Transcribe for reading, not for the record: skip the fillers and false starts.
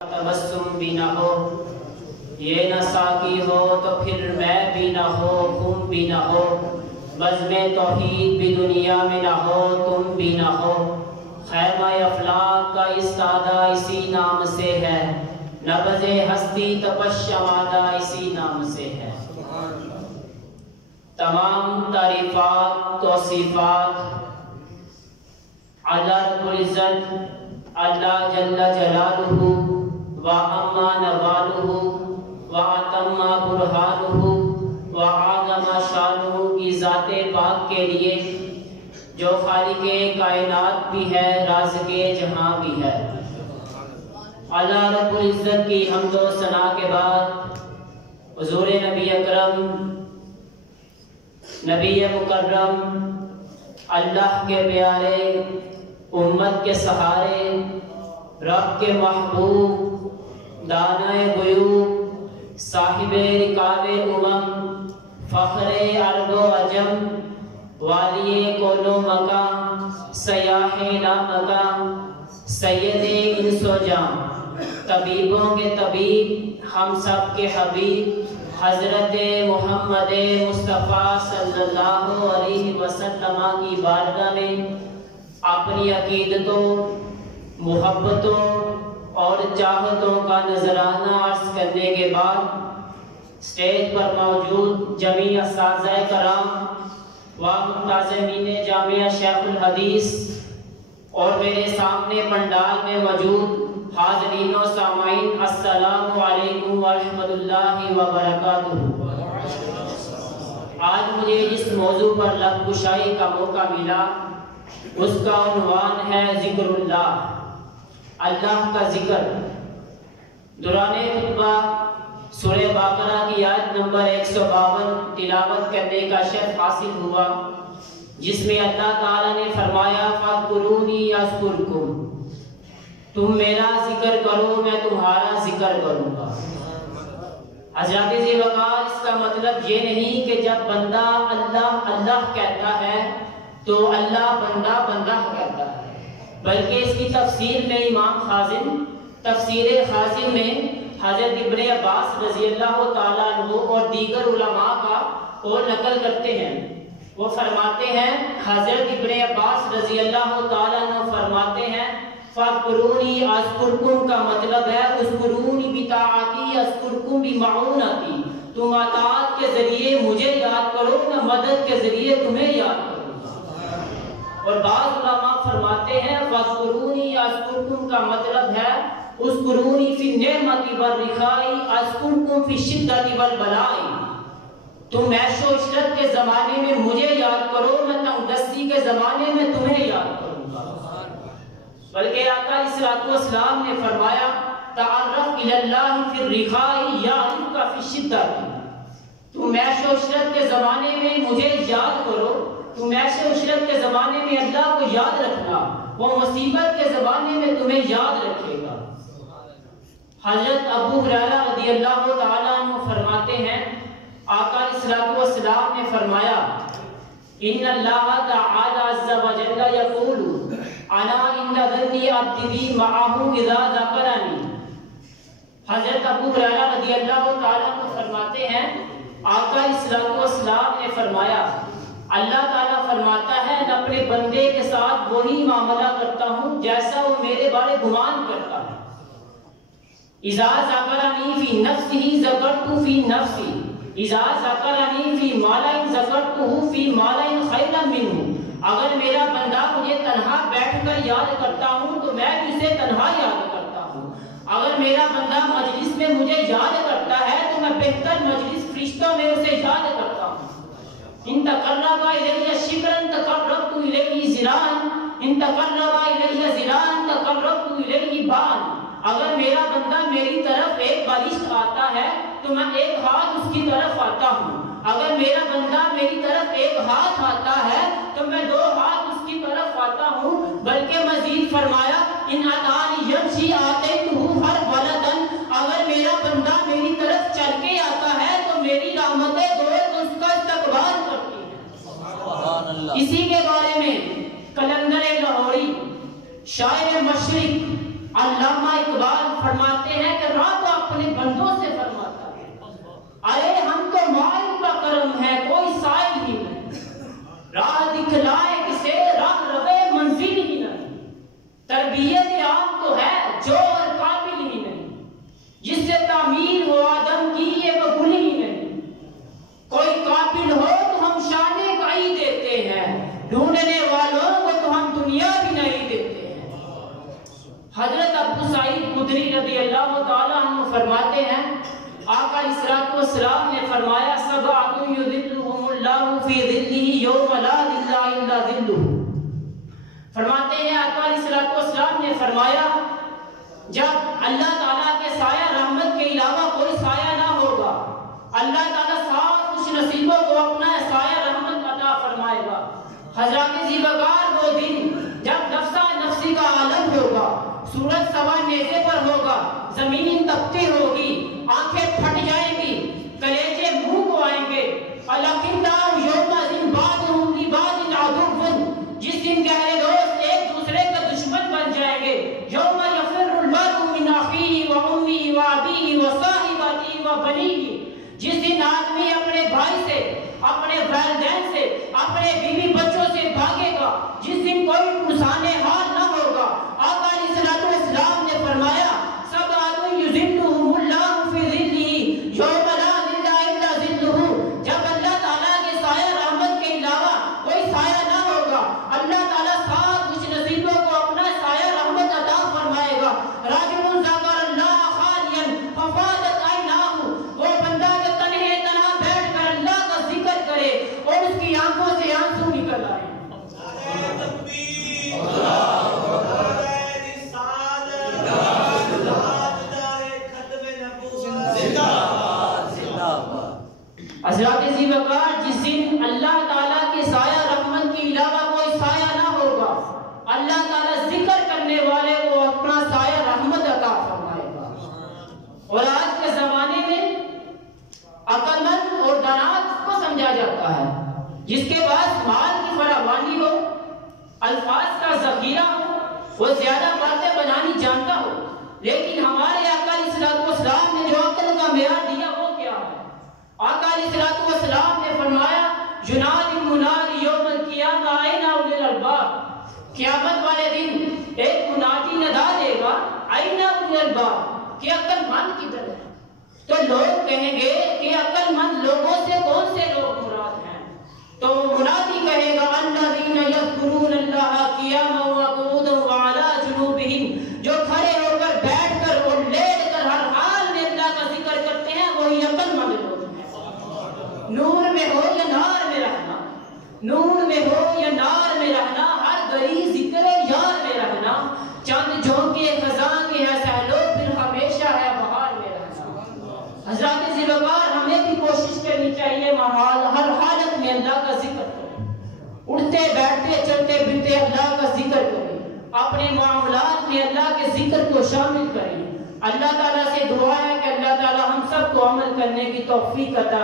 تبسم بھی نہ ہو، یہ نہ ساقی ہو تو پھر میں بھی نہ ہو، خون بھی نہ ہو، بزم توحید بھی دنیا میں نہ ہو، تم بھی نہ ہو۔ خیمہ افلاک کا استادہ اسی نام سے ہے، نبض ہستی تپش شمادہ اسی نام سے ہے۔ تمام تعریفات توصیفات اللہ رب العزت اللہ جل جلالہ و اما نوالہ و اتم برہانہ و اعظم شانہ کی ذات پاک کے لیے، جو خالق کائنات بھی ہے، رازق جہاں بھی ہے۔ اللہ رب العزت کی حمد و ثنا کے بعد حضور نبی اکرم، نبی مکرم، اللہ کے پیارے، امت کے سہارے، رب کے محبوب، دانائے غیوب، صاحب رکاب امم، فخر عرب و عجم، والی کون و مکان، سیاح لا مکان، سید انس و جان، طبیبوں کے طبیب، ہم سب کے حبیب، حضرت محمد مصطفیٰ صلی اللہ علیہ وسلم کی بارگاہ میں اپنی عقیدتوں، محبتوں اور چاہتوں کا نذرانہ عرض کرنے کے بعد اسٹیج پر موجود جمیع اساتذہ کرام و منتظمین جامعہ شیخ الحدیث اور میرے سامنے پنڈال میں موجود حاضرین و سامعین، السلام علیکم ورحمۃ اللہ وبرکاتہ۔ آج مجھے جس موضوع پر لب کشائی کا موقع ملا اس کا عنوان ہے ذکر اللہ، اللہ کا ذکر۔ دوران خطبہ سورہ بقرہ کی آیت نمبر 152 تلاوت کرنے کا شرف حاصل ہوا، جس میں اللہ تعالیٰ نے فرمایا فاذکرونی اذکرکم، تم میرا ذکر کرو میں تمہارا ذکر کروں گا۔ حضرات ذی وقار، اس کا مطلب یہ نہیں کہ جب بندہ اللہ اللہ کہتا ہے تو اللہ بندہ بندہ کہتا ہے، بلکہ اس کی تفسیر میں امام خازن تفسیر خازن میں حضرت ابن عباس رضی اللہ تعالیٰ عنہ اور دیگر علماء کا اور نقل کرتے ہیں۔ وہ فرماتے ہیں، حضرت ابن عباس رضی اللہ تعالیٰ عنہ فرماتے ہیں فاذکرونی اذکرکم کا مطلب ہے اذکرونی بطاعتی اذکرکم بمعونتی، تم اطاعت کے ذریعے مجھے یاد کرو، میں مدد کے ذریعے تمہیں یاد کروں۔ اور بعض علماء فرماتے ہیں فاذکرونی اذکرکم کا مطلب ہے اذکرونی فی النعمت والرخاء اذکرکم فی الشدۃ والبلاء، تم عیش و عشرت کے زمانے میں مجھے یاد کرو، میں تنگ دستی کے زمانے میں تمہیں یاد کروں گا۔ بلکہ آقا علیہ الصلوۃ والسلام نے فرمایا تعرف الی اللہ فی الرخاء یعرفک فی الشدۃ، تم عیش و عشرت کے زمانے میں مجھے یاد کرو، تم عیش و عشرت کے زمانے میں اللہ کو یاد رکھنا، وہ مصیبت کے زمانے میں تمہیں یاد رکھے گا۔ حضرت ابو ہریرہ رضی اللہ تعالیٰ عنہ فرماتے ہیں آقا علیہ الصلوۃ والسلام نے فرمایا ان اللہ تعالی عز وجل یقول انا عند ظن عبدی بی معه اذا ذکرنی۔ حضرت ابو ہریرہ رضی اللہ تعالیٰ عنہ فرماتے ہیں آقا علیہ الصلوۃ والسلام نے فرمایا اللہ تعالیٰ فرماتا ہے میں اپنے بندے کے ساتھ وہی معاملہ کرتا ہوں جیسا وہ میرے بارے گمان کرتا ہے۔ اذا ذکرنی فی نفسہ ذکرت فی نفسی، اذا ذکرنی فی مالٍ ذکرتہ فی مالٍ خیرا منہ، اگر میرا بندہ مجھے تنہا بیٹھ کر یاد کرتا ہوں تو میں بھی اسے تنہا یاد کرتا ہوں، اگر میرا بندہ مجلس میں مجھے یاد کرتا ہے تو میں بہتر مجلس فرشتوں میں اسے یاد کرتا ہوں۔ ان تقرب الی شبرا تقربت الیہ ذراعا، ان تقرب الی ذراعا تقربت الیہ باعا، اگر میرا بندہ میری طرف ایک بالشت آتا ہے تو میں ایک ہاتھ اس کی طرف آتا ہوں، اگر میرا بندہ میری طرف ایک ہاتھ آتا ہے تو میں دو ہاتھ اس کی طرف آتا ہوں۔ بلکہ مزید فرمایا ان اتانی یمشی آتیتہ ہر ولدن، اگر میرا بندہ میری طرف چل کے آتا ہے تو میری رحمتیں دوست اس کا استقبال کرتی ہیں۔ اسی کے بارے میں کلندر لاہوری شاعر مشرق علامہ اقبال فرماتے خدری رضی اللہ تعالیٰ عنہ فرماتے ہیں آقا علیہ الصلوۃ والسلام نے فرمایا سبعۃ یظلھم اللہ فی ظلہ یوم لا ظل الا ظلہ. فرماتے ہیں آقا علیہ الصلوۃ والسلام نے فرمایا جب اللہ تعالیٰ کے سایہ رحمت کے علاوہ کوئی سایہ نہ ہوگا اللہ تعالیٰ سات خوش نصیبوں کو اپنا سایہ رحمت عطا فرمائے گا. حضرات ذیبقار وہ دن جب نفسا نفسی کا عالم ہوگا, سورج سوا نیزے پر ہوگا, زمین تپتی ہوگی, آنکھیں پھٹ جائیں گی, کلیجے منہ کو آئیں گے. الاخلاء یومئذ بعضهم لبعض عدو, جس دن گہرے دوست ایک دوسرے کا دشمن بن جائیں گے. یوم یفر المرء من اخیہ وامہ وابیہ وصاحبتہ وبنیہ, جس دن آدمی اپنے بھائی سے, اپنے والدین سے, اپنے بیوی بچوں سے بھاگے گا, جس دن کوئی انسان حال نہ ہوگا. آقا علیہ الصلوۃ والسلام نے فرمایا سبعۃ یظلھم اللہ فی ظلہ یوم لا ظل الا ظلہ, جب اللہ تعالیٰ کے سایہ رحمت کے علاوہ کوئی سایہ نہ ہوگا اللہ تعالیٰ سات کچھ نصیبوں کو اپنا سایہ رحمت عطا فرمائے گا. راجل ذکر اللہ خالیا ففاضت عیناہ, وہ بندہ جو تنہے تنہا بیٹھ کر اللہ کا ذکر کرے اور اس کی آنکھوں سے آنسو نکل آئے. حضرات ذیبقار جس دن اللہ تعالیٰ کے سایہ رحمت کے علاوہ کوئی سایہ نہ ہوگا اللہ تعالیٰ ذکر کرنے والے کو اپنا سایہ رحمت عطا فرمائے گا. اور آج کے زمانے میں عقل مند اور دانات کو سمجھا جاتا ہے, جس کے پاس مال کی فراوانی ہو, الفاظ کا ذخیرہ ہو, وہ زیادہ باتیں بنانی جانتا ہو. لیکن ہمارے آقا علیہ الصلوۃ والسلام نے جو عقل کا معیار دیا وہ کیا ہے؟ آقا علیہ الصلوۃ والسلام نے فرمایا ینادی المنادی یوم القیامہ این اولی الالباب, قیامت والے دن ایک منادی ندا دے گا این اولی الالباب کہ عقل مند کدھر ہے. تو لوگ کہیں گے کہ عقل مند لوگوں سے کون سے لوگ مراد ہیں؟ تو منادی کہے گا الذین یذکرون اللہ قیاما وقعودا وعلی جنوبہم, جو کھڑے ہو کر, بیٹھ کر اور لیٹ کر ہر حال میں اللہ کا ذکر کرتے ہیں, وہی عقل مند لوگ ہیں. نور میں ہو یا نار میں رہنا, نور میں ہو یا نار میں رہنا, ہر گھڑی ذکر یار میں رہنا, چند جھونکے خزاں کے ہے سہلو پھر ہمیشہ ہے بہار میں رہنا. حضرات ذیبقار ہمیں بھی کوشش کرنی چاہیے ہر حالت میں اللہ کا ذکر کریں, اٹھتے بیٹھتے چلتے پھرتے اللہ کا ذکر کریں, اپنے معاملات میں اللہ کے ذکر کو شامل کریں. اللہ تعالیٰ سے دعا ہے کہ اللہ تعالیٰ ہم سب کو عمل کرنے کی توفیق عطا